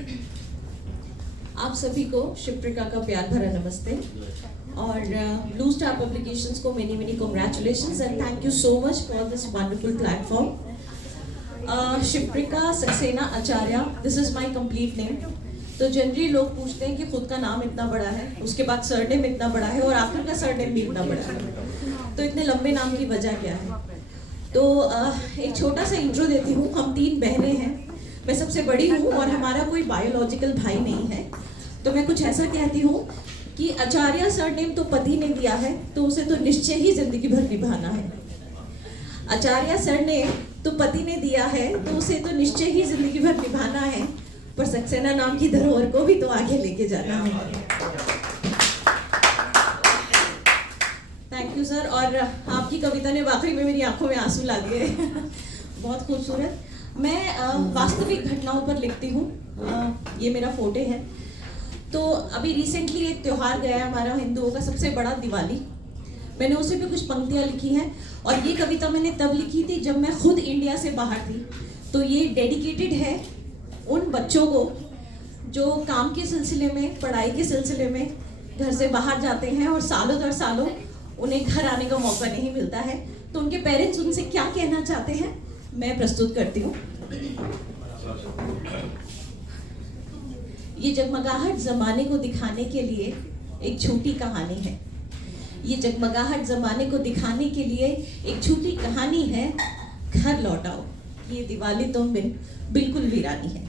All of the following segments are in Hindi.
आप सभी को शिप्रिका का प्यार भरा नमस्ते और ब्लू स्टार पब्लिकेशंस को many many congratulations and thank you so much for this wonderful platform. Shiprika Saxena Acharya, this is my complete name. तो जनरली लोग पूछते हैं कि खुद का नाम इतना बड़ा है, उसके बाद सरनेम इतना बड़ा है और आखिर का सरनेम भी इतना बड़ा है, तो इतने लंबे नाम की वजह क्या है? तो एक छोटा सा इंट्रो देती हूँ। हम 3 बहनें हैं, मैं सबसे बड़ी हूँ और हमारा कोई बायोलॉजिकल भाई नहीं है। तो मैं कुछ ऐसा कहती हूँ कि आचार्य सरनेम तो पति ने दिया है, तो उसे तो निश्चय ही जिंदगी भर निभाना है। आचार्य सरनेम तो पति ने दिया है, तो उसे तो निश्चय ही जिंदगी भर निभाना है, पर सक्सेना नाम की धरोहर को भी तो आगे लेके जाना है। Thank you sir. और आपकी कविता ने वाकई में मेरी आंखों में आंसू ला दिए। बहुत खूबसूरत। मैं वास्तविक घटनाओं पर लिखती हूँ। ये मेरा फोटो है। तो अभी रिसेंटली एक त्योहार गया है हमारा हिंदुओं का सबसे बड़ा, दिवाली। मैंने उसे पे कुछ पंक्तियाँ लिखी हैं और ये कविता मैंने तब लिखी थी जब मैं खुद इंडिया से बाहर थी। तो ये डेडिकेटेड है उन बच्चों को जो काम के सिलसिले में, पढ़ाई के सिलसिले में घर से बाहर जाते हैं और सालों दर सालों उन्हें घर आने का मौका नहीं मिलता है। तो उनके पेरेंट्स उनसे क्या कहना चाहते हैं, मैं प्रस्तुत करती हूँ। ये जगमगाहट जमाने को दिखाने के लिए एक छोटी कहानी है। ये जगमगाहट जमाने को दिखाने के लिए एक छोटी कहानी है। घर लौटाओ, ये दिवाली तुम बिन बिल्कुल वीरानी है।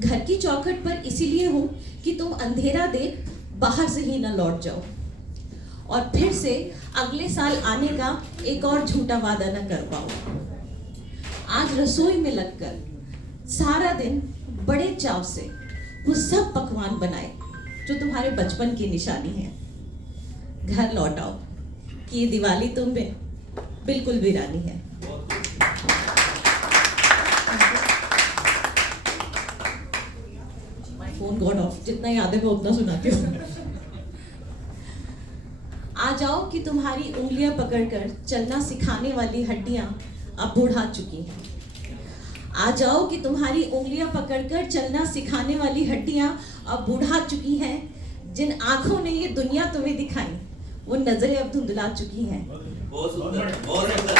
घर की चौखट पर इसीलिए हूँ कि तुम अंधेरा देख बाहर से ही न लौट जाओ और फिर से अगले साल आने का एक और झूठा वादा न कर पाओ। आज रसोई में लगकर सारा दिन बड़े चाव से वो सब पकवान बनाए जो तुम्हारे बचपन की निशानी है। घर लौटाओ कि ये दिवाली तुम में बिल्कुल वीरानी है। फोन गॉड ऑफ, जितना याद है मैं उतना सुनाती हूँ। आ जाओ कि तुम्हारी उंगलियां पकड़कर चलना सिखाने वाली हड्डियां अब बुढ़ा चुकी हैं। आ जाओ कि तुम्हारी उंगलियां पकड़कर चलना सिखाने वाली हड्डियां अब बुढ़ा चुकी हैं। जिन आंखों ने ये दुनिया तुम्हें दिखाई, वो नजरें अब धुंधला चुकी हैं। बहुत सुंदर, बहुत सुंदर।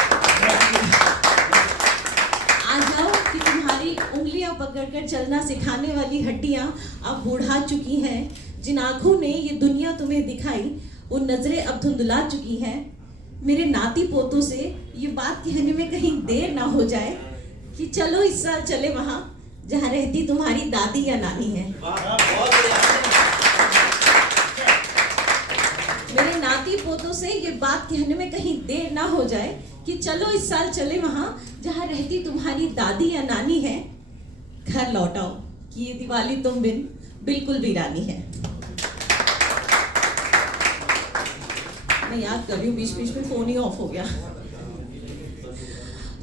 आ जाओ कि तुम्हारी उंगलियां पकड़कर चलना सिखाने वाली हड्डियां अब बुढ़ा चुकी हैं। जिन आंखों ने ये दुनिया तुम्हें दिखाई, वो नजरें अब धुंधला चुकी हैं। मेरे नाती पोतों से ये बात कहने में कहीं देर ना हो जाए कि चलो इस साल चले वहां जहां रहती तुम्हारी दादी या नानी है। मेरे नाती पोतों से ये बात कहने में कहीं देर ना हो जाए कि चलो इस साल चले वहां जहां रहती तुम्हारी दादी या नानी है। घर लौटाओ कि ये दिवाली तुम बिन बिल्कुल वीरानी है। मैं याद कर रही हूँ, बीच बीच में फोन ही ऑफ हो गया।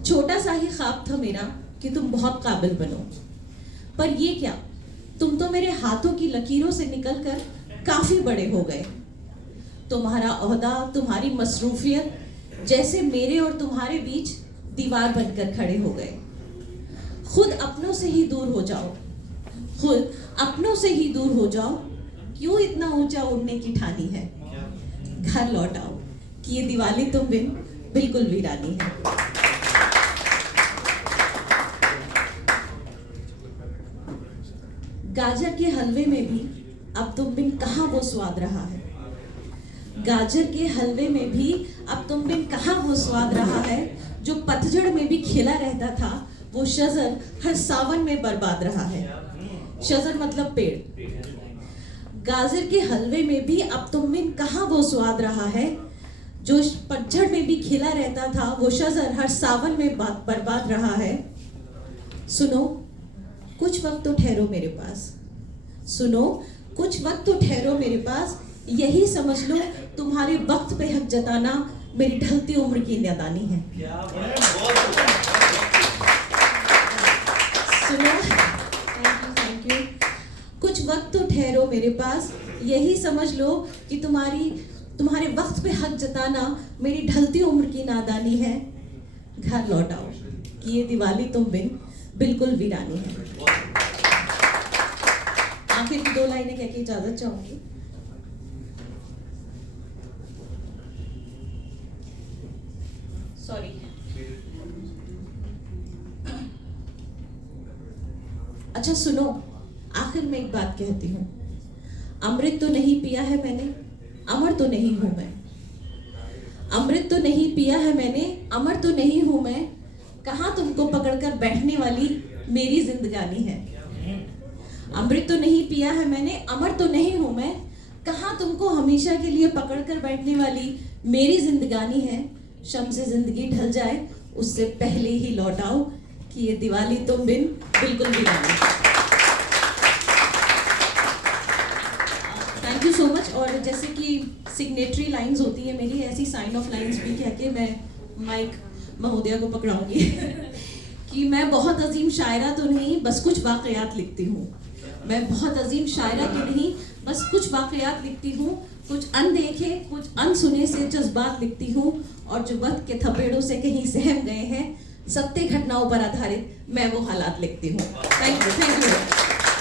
छोटा सा ही ख्वाब था मेरा कि तुम बहुत काबिल बनो, पर ये क्या, तुम तो मेरे हाथों की लकीरों से निकलकर काफी बड़े हो गए। तुम्हारा ओहदा, तुम्हारी मसरूफियत जैसे मेरे और तुम्हारे बीच दीवार बनकर खड़े हो गए। खुद अपनों से ही दूर हो जाओ, खुद अपनों से ही दूर हो जाओ, क्यों इतना ऊंचा उड़ने की ठानी है। घर लौटाओ कि ये दिवाली तुम बिन बिल्कुल वीरानी है। गाजर के हलवे में भी अब तुम बिन कहाँ वो स्वाद रहा है। गाजर के हलवे में भी अब तुम बिन कहाँ वो स्वाद रहा है। जो पतझड़ में भी खिला रहता था, वो शजर हर सावन में बर्बाद रहा है। शजर मतलब पेड़। गाजर के हलवे में भी अब तुम बिन कहाँ वो स्वाद रहा है। जो पतझड़ में भी खिला रहता था, वो शजर हर सावन में बर्बाद रहा है। सुनो कुछ वक्त तो ठहरो मेरे पास, सुनो कुछ वक्त तो ठहरो मेरे पास। यही समझ लो तुम्हारे वक्त पे हक जताना मेरी ढलती उम्र की नादानी है। सुनो, थैंक यू। कुछ वक्त तो ठहरो मेरे पास, यही समझ लो कि तुम्हारे वक्त पे हक जताना मेरी ढलती उम्र की नादानी है। घर लौटाओ कि ये दिवाली तुम बिन बिल्कुल वीरानी है। आखिर की 2 लाइनें कह के इजाजत चाहूंगी। सॉरी। अच्छा सुनो, आखिर में एक बात कहती हूँ। अमृत तो नहीं पिया है मैंने, अमर तो नहीं हूं मैं। अमृत तो नहीं पिया है मैंने, अमर तो नहीं हूं मैं। कहाँ तुमको पकड़कर बैठने वाली मेरी जिंदगानी है। अमृत तो नहीं पिया है मैंने, अमर तो नहीं हूं मैं। कहाँ तुमको हमेशा के लिए पकड़कर बैठने वाली मेरी जिंदगानी है। शम से जिंदगी ढल जाए उससे पहले ही लौट आओ कि ये दिवाली तुम बिन बिल्कुल भी नहीं। Thank you so much. और जैसे कि सिग्नेटरी लाइंस होती है मेरी, ऐसी साइन ऑफ लाइंस भी कह के मैं माइक महोदया को पकड़ाऊंगी कि मैं बहुत अजीम शायरा तो नहीं, बस कुछ वाकयात लिखती हूँ। मैं बहुत अजीम शायरा तो नहीं, बस कुछ वाकयात लिखती हूँ। कुछ अनदेखे कुछ अनसुने से जज्बात लिखती हूँ, और जो वक्त के थपेड़ों से कहीं सहम गए हैं, सत्य घटनाओं पर आधारित मैं वो हालात लिखती हूँ। Thank you.